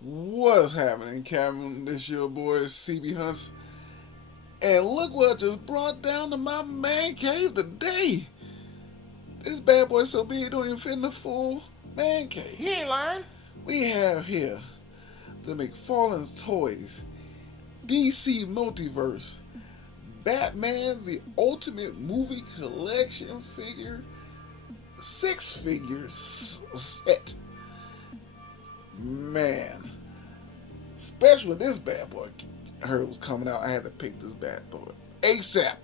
What's happening, Captain? This your boy cbhunts, and look what I just brought down to my man cave today. This bad boy so big it don't even fit in the full man cave. You ain't lying. We have here the McFarlane's Toys, DC Multiverse, Batman the Ultimate Movie Collection figure, 6 figures set. Man, especially when this bad boy I heard it was coming out, I had to pick this bad boy ASAP.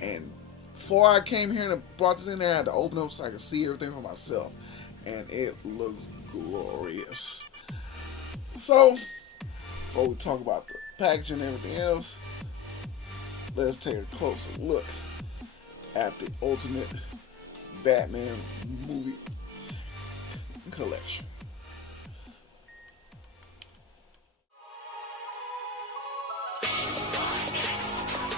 And before I came here and brought this in, I had to open up so I could see everything for myself. And it looks glorious. So, before we talk about the packaging and everything else, let's take a closer look at the Ultimate Batman Movie Collection.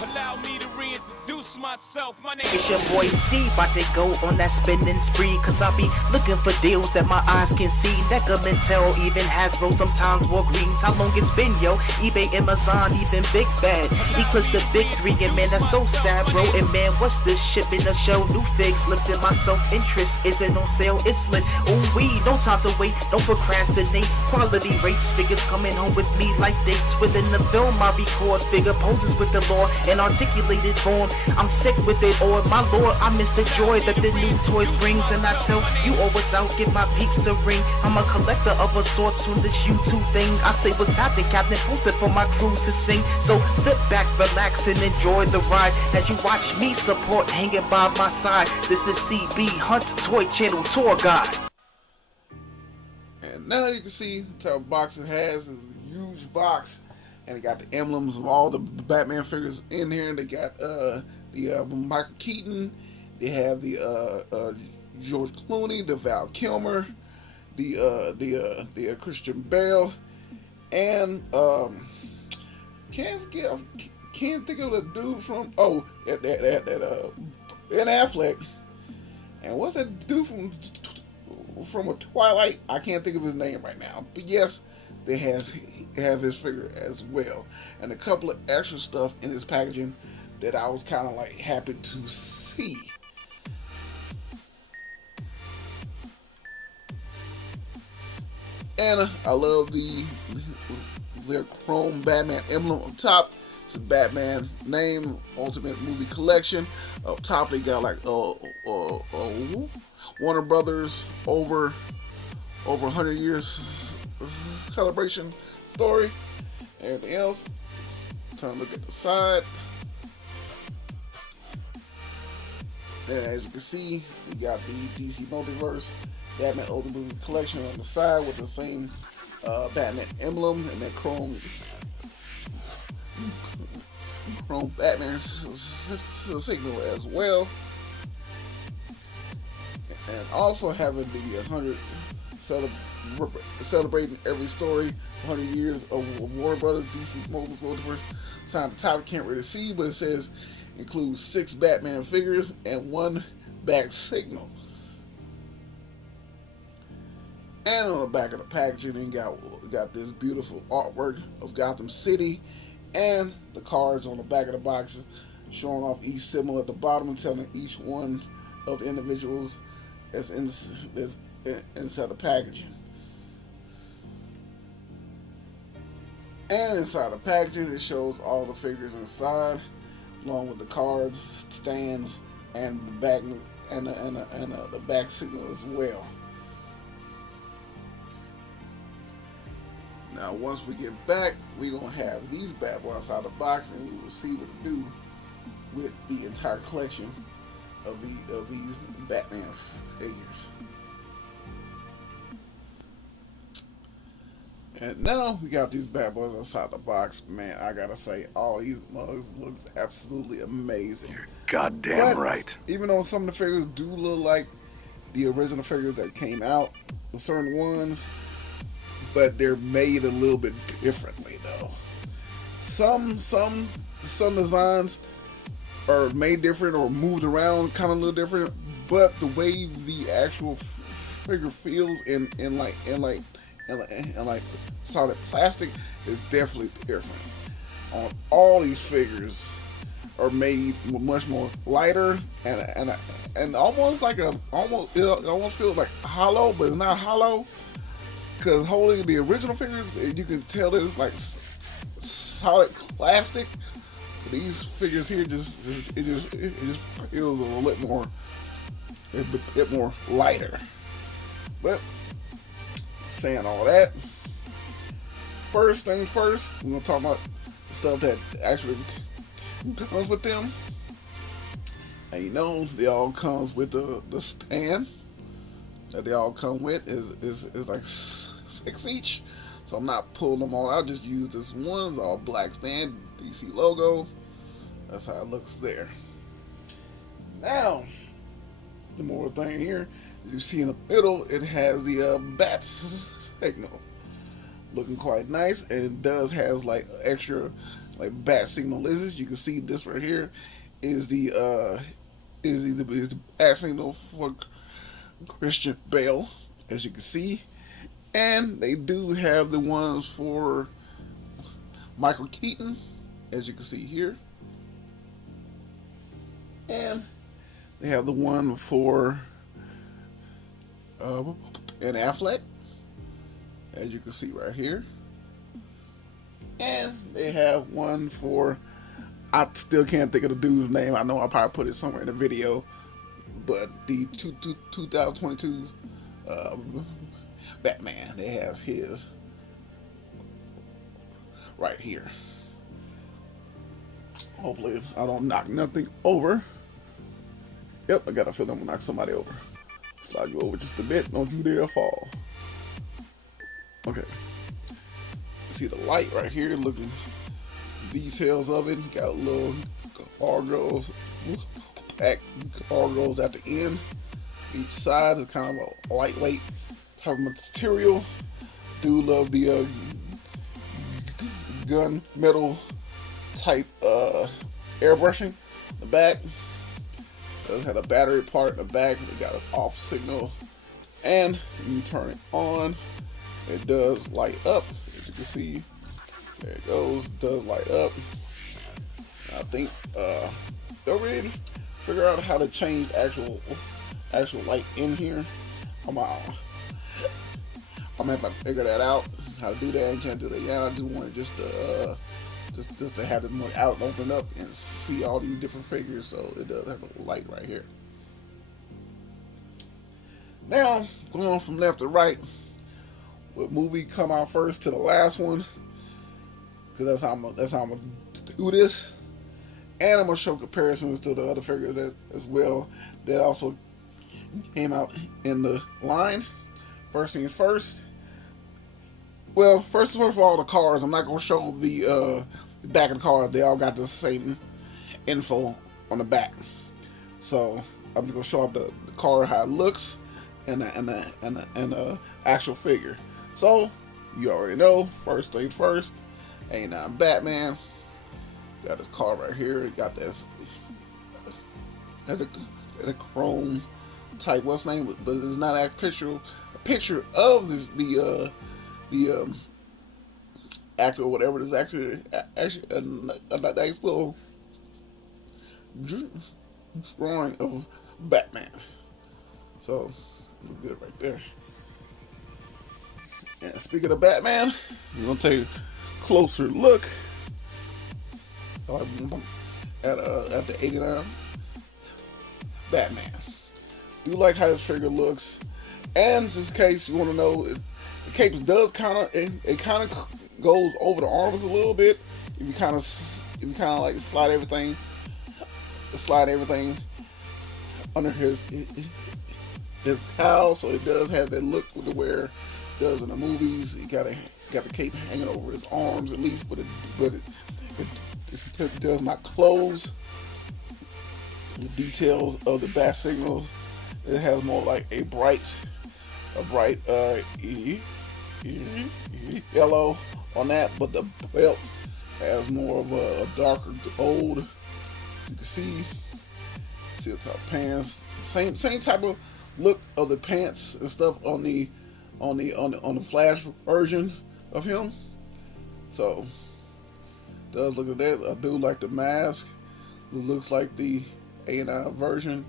Allow me to reintroduce myself. My name It's your boy C, bout to go on that spending spree. Cause I be looking for deals that my eyes can see. Detrimental, even Hasbro, sometimes Walgreens. How long it's been, yo? eBay, Amazon, even Big Bad. Eclipse the big three, and man, that's so sad, bro. And man, what's this shit in the show? New figs, lifting my self-interest. Is it on sale? It's lit. Ooh, no time to wait, don't procrastinate. Quality rates, figures coming home with me like dates. Within the film, I record figure poses with the law and articulated form. I'm sick with it, or my lord, I miss the joy that the new toys brings. And I tell you always out, give my peeps a ring. I'm a collector of a sorts on this YouTube thing. I say what's happening, Captain, post it for my crew to sing. So sit back, relax, and enjoy the ride as you watch me support hanging by my side. This is CB Hunt's Toy Channel Tour Guide. And now you can see the type of box it has. It's a huge box. And it got the emblems of all the Batman figures in here. They got the Michael Keaton. They have the George Clooney, the Val Kilmer, the Christian Bale, and can't think of the dude from that Ben Affleck. And what's that dude from a Twilight? I can't think of his name right now. But yes, they have his figure as well, and a couple of extra stuff in this packaging that I was kind of like happy to see. And I love their chrome Batman emblem on top. It's a Batman name, Ultimate Movie Collection. Up top they got like Warner Brothers over 100 years celebration story. Everything else. Time to look at the side. And as you can see, you got the DC Multiverse Batman Ultimate Movie Collection on the side with the same Batman emblem and that chrome Batman signal as well. And also having the 100 celebrating every story, 100 years of Warner Brothers DC Multiverse. Sign at the top, can't really see, but it says includes 6 Batman figures and 1 back signal. And on the back of the packaging, they got this beautiful artwork of Gotham City, and the cards on the back of the boxes showing off each symbol at the bottom and telling each one of the individuals that's inside the packaging. And inside the packaging, it shows all the figures inside, along with the cards, stands, and the back and the back signal as well. Now, once we get back, we're gonna have these bad boys outside the box, and we will see what to do with the entire collection of these Batman figures. And now we got these bad boys outside the box. Man, I gotta say, all these mugs looks absolutely amazing. You're goddamn right. Even though some of the figures do look like the original figures that came out, certain ones, but they're made a little bit differently though. Some designs are made different or moved around kind of a little different, but the way the actual figure feels in and like solid plastic is definitely different. On all these figures are made much more lighter and almost like it almost feels like hollow, but it's not hollow, because holding the original figures you can tell that it's like solid plastic. But these figures here just feels a little bit more lighter. But saying all that, first things first, we're gonna talk about the stuff that actually comes with them. And you know, they all comes with the stand that they all come with is like 6 each. So I'm not pulling them all out. Just use this one. It's all black stand, DC logo. That's how it looks there. Now, the more thing here, as you see in the middle, it has the bat signal, looking quite nice, and it does has like extra like bat signal lizards. You can see this right here is the bat signal for Christian Bale, as you can see, and they do have the ones for Michael Keaton, as you can see here, and they have the one for Ben Affleck, as you can see right here, and they have one for, I still can't think of the dude's name. I know I'll probably put it somewhere in the video, but the 2022 Batman, they have his right here. Hopefully I don't knock nothing over. Yep, I got a feeling I'm gonna knock somebody over. Slide you over just a bit, don't you dare fall. Okay. See the light right here, looking details of it. Got little gargoyles, back gargoyles at the end. Each side is kind of a lightweight type of material. Do love the gun metal type airbrushing. The back does have a battery part in the back. It got an off signal, and when you turn it on, it does light up. As you can see, there it goes. It does light up. I think they'll really figure out how to change actual light in here. I'm gonna have to figure that out, how to do that. I ain't trying to do that yet. I just wanted just to have it more out and open up and see all these different figures. So it does have a light right here. Now, going from left to right, what movie come out first to the last one, because that's how I'm gonna do this. And I'm gonna show comparisons to the other figures as well that also came out in the line. First things first. Well, first of all, the cars. I'm not gonna show the back of the car. They all got the same info on the back. So I'm just gonna show up the car, how it looks, and the actual figure. So you already know. First thing first. A9 Batman. Got this car right here. Got this. The chrome type. What's the name? But it's not a picture of the actor or whatever. It is actually a nice little drawing of Batman. So look good right there. And speaking of Batman, we're gonna take a closer look at the 89 Batman. Do like how this figure looks, and just in case you want to know, the cape does kind of goes over the arms a little bit. If you kind of like slide everything under his towel, so it does have that look with the wear does in the movies. He got the cape hanging over his arms at least, but it does not close. The details of the bat signals, it has more like a bright yellow on that, but the belt has more of a darker gold. You can see the top pants, same type of look of the pants and stuff on the on the Flash version of him. So does look at that. I do like the mask. It looks like the A9 version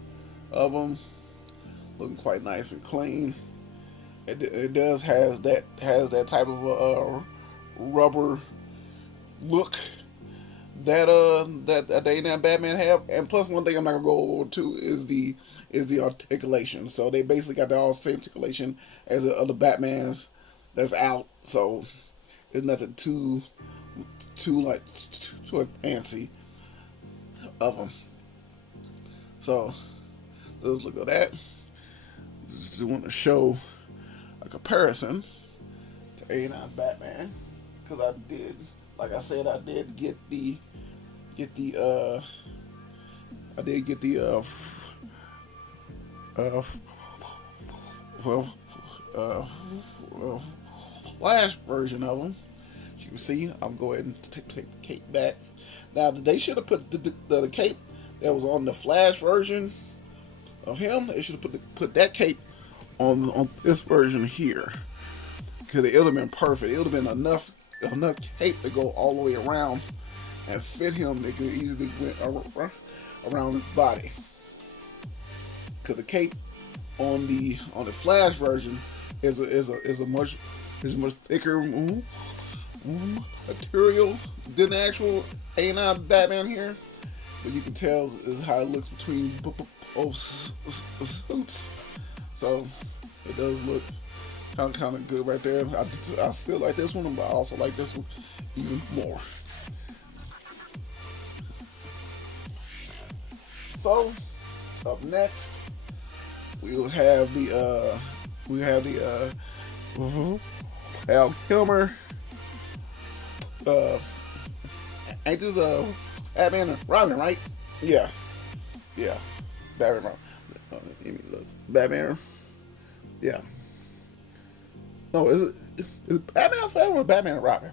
of him, looking quite nice and clean. It does has that type of rubber look that the A9 Batman have. And plus, one thing I'm not gonna go over to is the articulation. So they basically got the all same articulation as the other Batmans that's out. So it's nothing too fancy of them. So let's look at that. Just want to show a comparison to A9 Batman, because I did, like I said, I did get the Flash version of them. As you can see, I'm going to take the cape back. Now they should have put the cape that was on the Flash version of him. They should have put that cape on this version here, because it would have been perfect. It would have been enough cape to go all the way around and fit him. It could easily went around his body, because the cape on the Flash version is a much thicker material than the actual A9 Batman here. But you can tell is how it looks between both suits. So it does look kind of good right there. I still like this one, but I also like this one even more. So up next, we'll have the Val Kilmer. Ain't this Batman and Robin, right? Yeah, Batman. Let me look. Batman. Yeah. No, is it Batman Forever or Batman and Robin?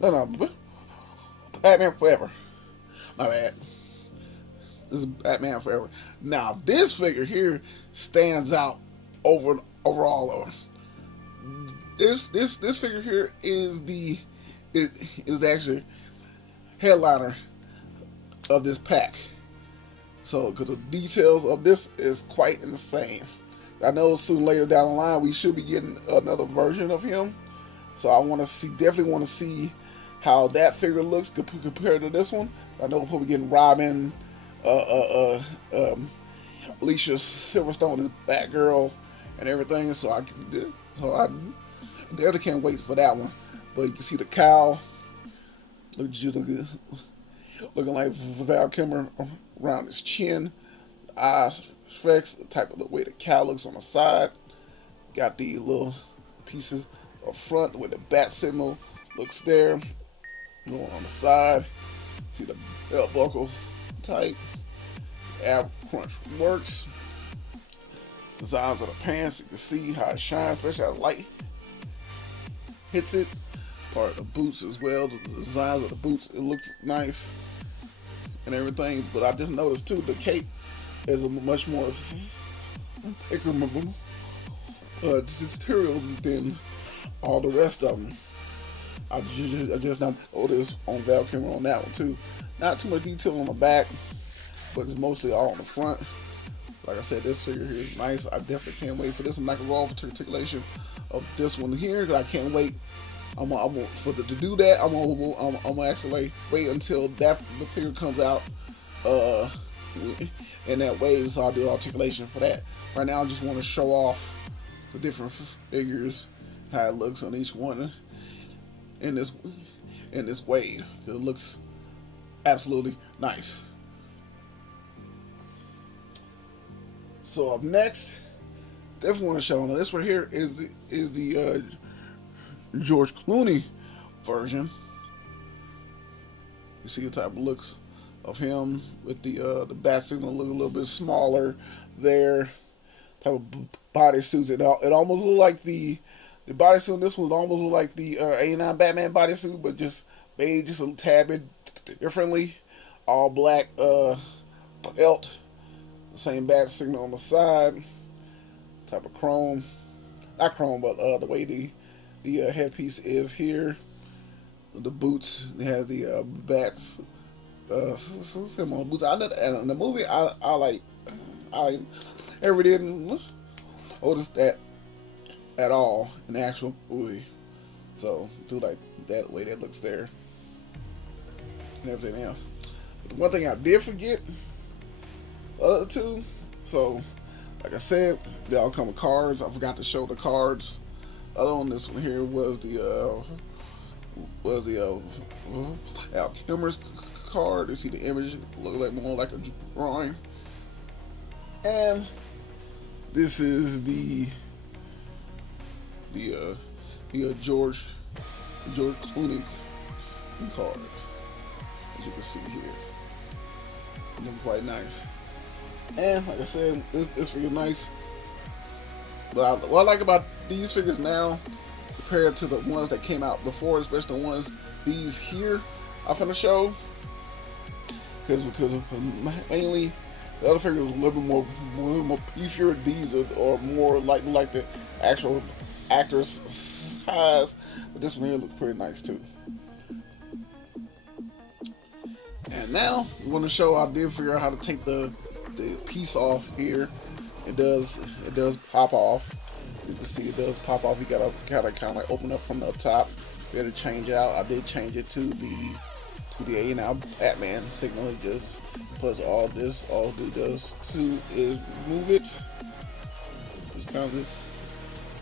No, Batman Forever. My bad. This is Batman Forever. Now this figure here stands out over all of them. This figure here is actually headliner of this pack. So, because the details of this is quite insane. I know soon later down the line we should be getting another version of him. So I definitely want to see how that figure looks compared to this one. I know we'll probably getting Robin, Alicia Silverstone as Batgirl and everything. So I definitely can't wait for that one. But you can see the cowl. Looking like Val Kilmer around his chin. Eyes flex, the type of the way the cowl looks on the side. Got the little pieces up front where the bat signal looks there. Going on the side. See the belt buckle tight. Ab crunch works. Designs of the pants, you can see how it shines, especially how the light hits it. Part of the boots as well. The designs of the boots, it looks nice and everything. But I just noticed too, the cape is a much more thicker material than all the rest of them. I just now noticed on Val Kilmer on that one too. Not too much detail on the back, but it's mostly all on the front. Like I said, this figure here is nice. I definitely can't wait for this. I'm not gonna go off articulation of this one here, because I can't wait. I'm to do that. I'm gonna actually wait until the figure comes out in that wave, so I'll do articulation for that. Right now, I just want to show off the different figures, how it looks on each one in this wave. It looks absolutely nice. So up next, definitely want to show. Now this right here is the George Clooney version. You see the type of looks of him with the bat signal looking a little bit smaller there. Type of bodysuits. It almost looked like the bodysuit. This one almost looked like the A9 Batman bodysuit, but just made just a tad bit differently. All black belt. The same bat signal on the side. Type of chrome not chrome, but the way the headpiece is here. The boots, it has the backs, similar boots. And in the movie, I ever didn't notice that at all in the actual movie. So do like that way that looks there and everything else. But one thing I did forget, the other two. So like I said, they all come with cards. I forgot to show the cards. Other one, this one here was the Al Kilmer's card. You see the image look like more like a drawing, and this is the George Clooney card, as you can see here. Looking quite nice, and like I said, this figure nice. But what I like about these figures now, compared to the ones that came out before, especially the ones these here I'm finna show, because mainly the other figures was a little bit more beefier. These are more like the actual actor's size, but this one here looks pretty nice too. And now I'm going to show, I did figure out how to take the piece off here. It does pop off. You can see it does pop off. You gotta kind of like open up from the up top. You gotta change out. I did change it to the A now Batman signal. It just puts all this. All it does too is remove it. Just kind of just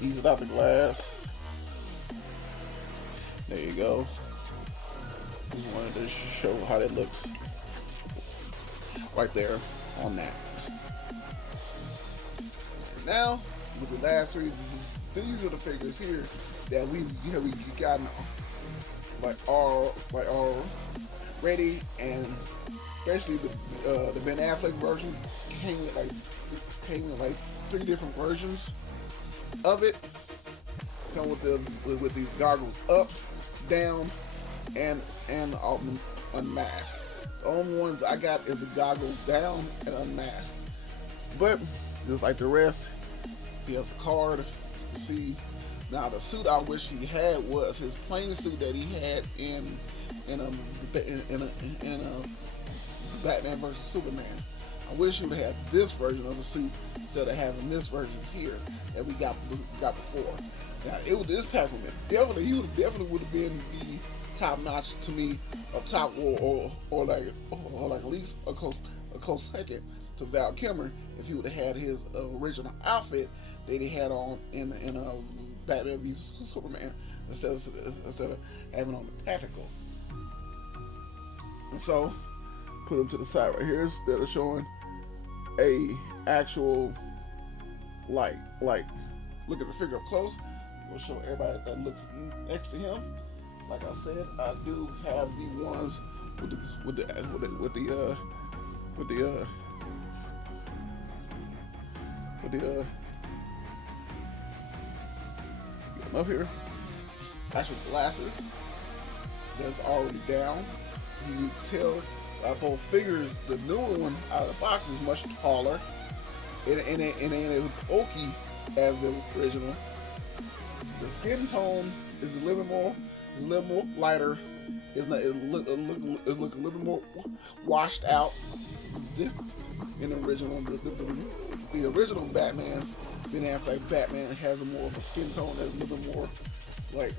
ease it out the glass. There you go. Just wanted to show how that looks right there on that. And now with the last three, these are the figures here that we gotten all ready, and basically the Ben Affleck version came with like 3 different versions of it. Come with these goggles up, down, and unmasked. The only ones I got is the goggles down and unmasked. But just like the rest, he has a card. You see, now the suit I wish he had was his plain suit that he had in Batman vs Superman. I wish he would have had this version of the suit instead of having this version here that we got before. Now this Pac-Man definitely would have been the top notch to me, up top or like at least a close second to Val Kilmer if he would have had his original outfit that he had on in Batman v Superman instead of having on the tactical. And so put him to the side right here instead of showing a actual like look at the figure up close. We'll show everybody that looks next to him. Like I said, I do have the ones with the up here, actual glasses that's already down. You can tell both figures, the newer one out of the box is much taller. It ain't as bulky as the original. The skin tone is a little more lighter. It's looking a little bit more washed out in the original. The original Batman, Ben Affleck Batman, has more of a skin tone that's a little bit more like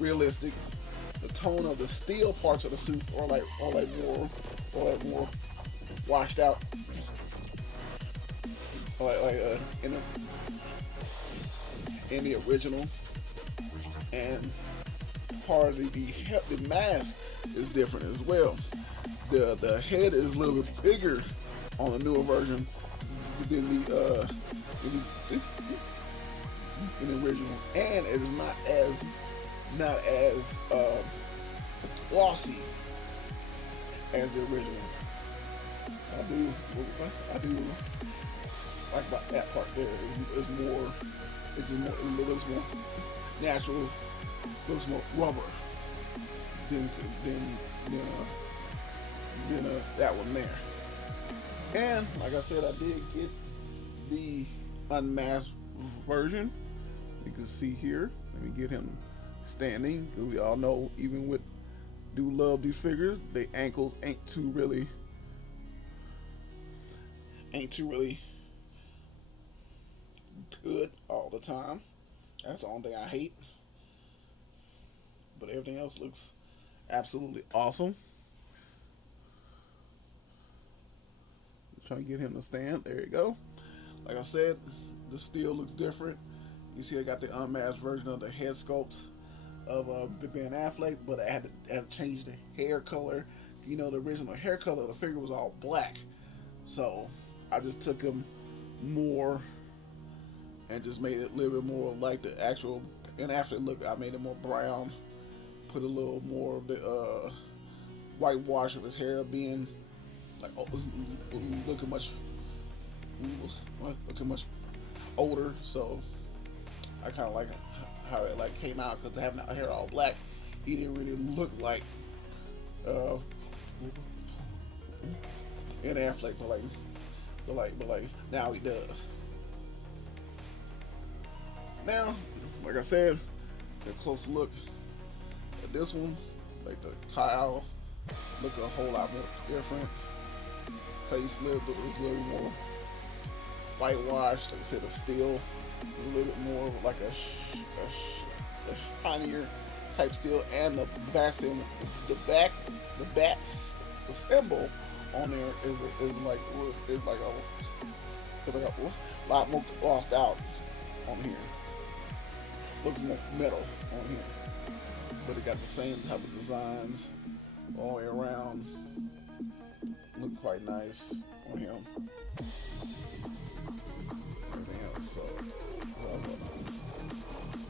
realistic. The tone of the steel parts of the suit are more washed out, in the original. And part of the mask is different as well. The head is a little bit bigger on the newer version than the original, and it is not as glossy as the original. I do like about that part there. It looks more natural, looks more rubber than that one there. And like I said, I did get the unmasked version You can see here. Let me get him standing, because we all know, even with do love these figures, the ankles ain't too really good all the time. That's the only thing I hate. But everything else looks absolutely awesome. Trying to get him to stand. There you go. Like I said, the steel looks different. You see I got the unmasked version of the head sculpt of Ben Affleck, but I had to change the hair color. You know, the original hair color of the figure was all black. So I just took him more and just made it a little bit more like the actual Ben Affleck look. I made it more brown, put a little more of the whitewash of his hair, being like looking much older. So I kind of like how it like came out, because having the hair all black, he didn't really look like Ben Affleck, but like now he does. Now, like I said, a close look at this one, like the Kyle look a whole lot more different. Facelift is a little more whitewashed. Like I said, the steel is a little bit more like a shinier type steel, and the back symbol, the symbol on there is like a lot more glossed out on here. Looks more metal on here, but it got the same type of designs all the way around. Look quite nice on him. Everything else, so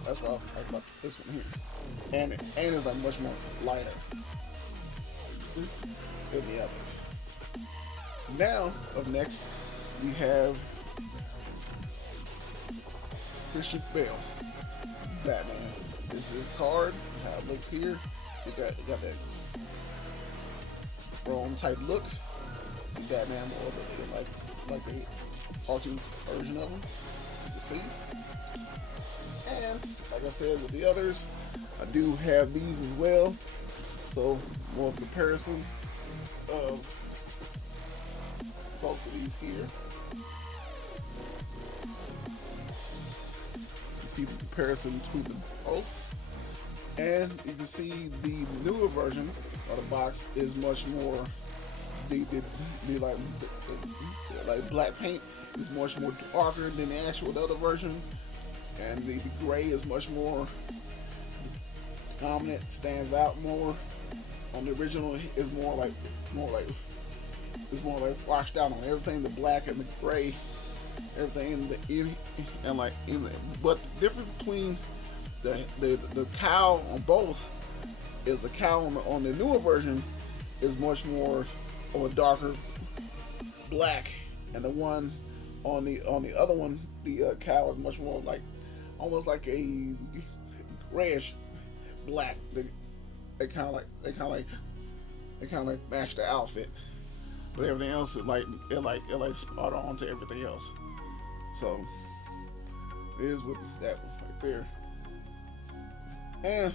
that's why I like about this one here, and it's like much more lighter than the others. Now, up next, we have Christian Bale, Batman. This is his card. How it looks here. It got that Rome type look. Batman more like a cartoon version of him. You can see. And like I said with the others, I do have these as well. So more of a comparison of both of these here. You see the comparison between them both. And you can see the newer version of the box is much more the black paint is much more darker than the actual other version, and the gray is much more dominant, stands out more. On the original is more like washed out on everything, the black and the gray, everything but the difference between the cowl on both is the cowl on the newer version is much more of a darker black, and the one on the other one, the cowl is much more like almost like a grayish black. They kind of like match the outfit, but everything else is like it spot on to everything else. So it is with that right there. And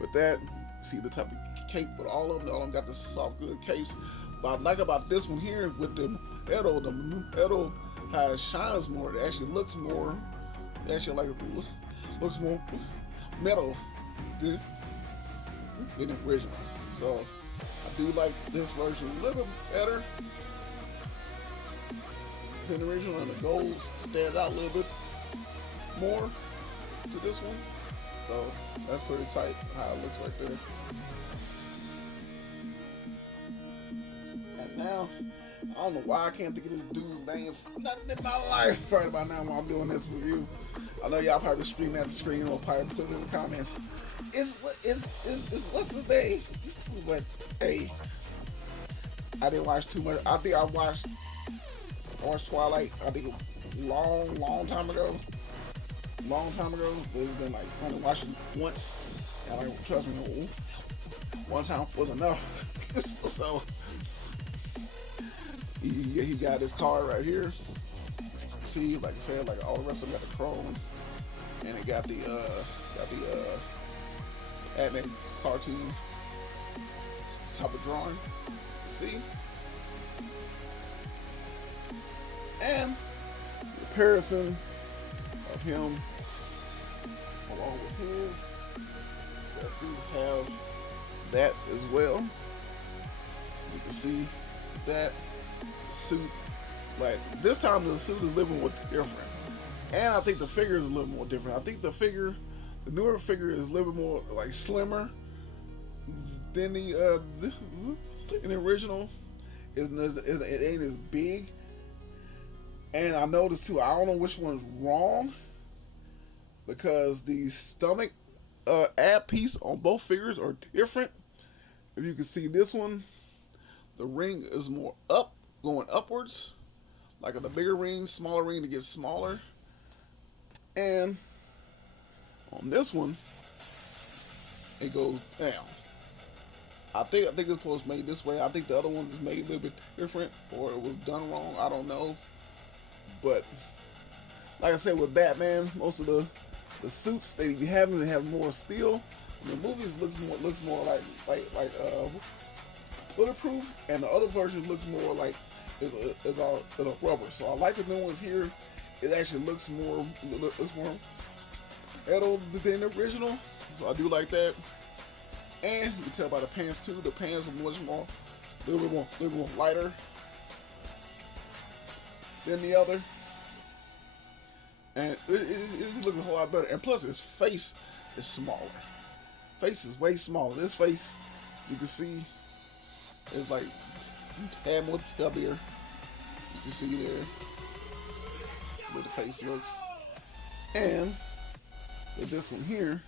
with that, see the type of cape with all of them. All of them got the soft good capes. What I like about this one here with the metal how it shines more. It actually looks more. It actually looks more metal than the original. So I do like this version a little bit better than the original, and the gold stands out a little bit more to this one. So that's pretty tight how it looks right there. And now, I don't know why I can't think of this dude's name for nothing in my life right about now while I'm doing this review. I know y'all probably screaming at the screen or probably put it in the comments. What's his name? But hey, I didn't watch too much. I think I watched Twilight. I think a long time ago. But it's been like only watching once, and like trust me, one time was enough. So he got this card right here. See, like I said, like all the rest of them got the chrome and it got the Batman cartoon type of drawing. See, and the comparison of him along with his. So I do have that as well. You can see that suit. Like this time, the suit is a little more different, and I think the figure is a little more different. I think the newer figure, is a little bit more like slimmer than the original. It ain't as big, and I noticed too. I don't know which one's wrong because the stomach ab piece on both figures are different. If you can see this one, the ring is more going upwards. Like on the bigger ring, smaller ring to get smaller. And on this one, it goes down. I think it's supposed to be made this way. I think the other one was made a little bit different, or it was done wrong. I don't know. But like I said, with Batman, most of the suits they have more steel. In the movies looks more like bulletproof, and the other version looks more like is all rubber. So I like the new ones here. It actually looks more metal than the original. So I do like that. And you can tell by the pants too. The pants are a little bit more lighter than the other. And it's looking a whole lot better. And plus his face is smaller. Face is way smaller. This face, you can see, is like had more chubbier. You can see there where the face looks. And with this one here,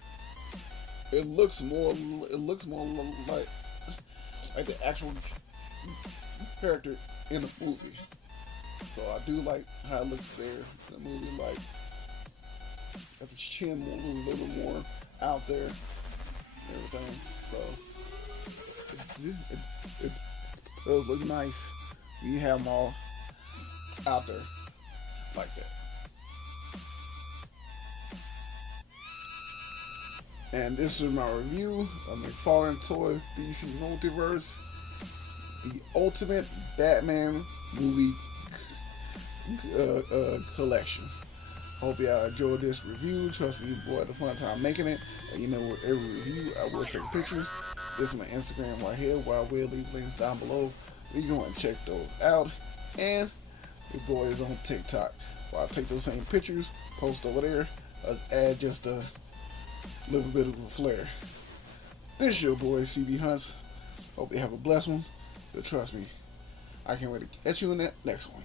it looks more like the actual character in the movie. So I do like how it looks there in the movie. Like got the chin a little more out there and everything. So it does look nice when you have them all out there like that. And this is my review of McFarlaneToys DC Multiverse, the ultimate Batman movie collection. Hope y'all enjoyed this review. Trust me, boy, I had a fun time making it. And you know, with every review, I will take pictures. This is my Instagram right here, where I will leave links down below. You go and check those out. And your boy is on TikTok, where I take those same pictures, post over there, add just a little bit of a flair. This is your boy cbhunts. Hope you have a blessed one. But trust me, I can't wait to catch you in that next one.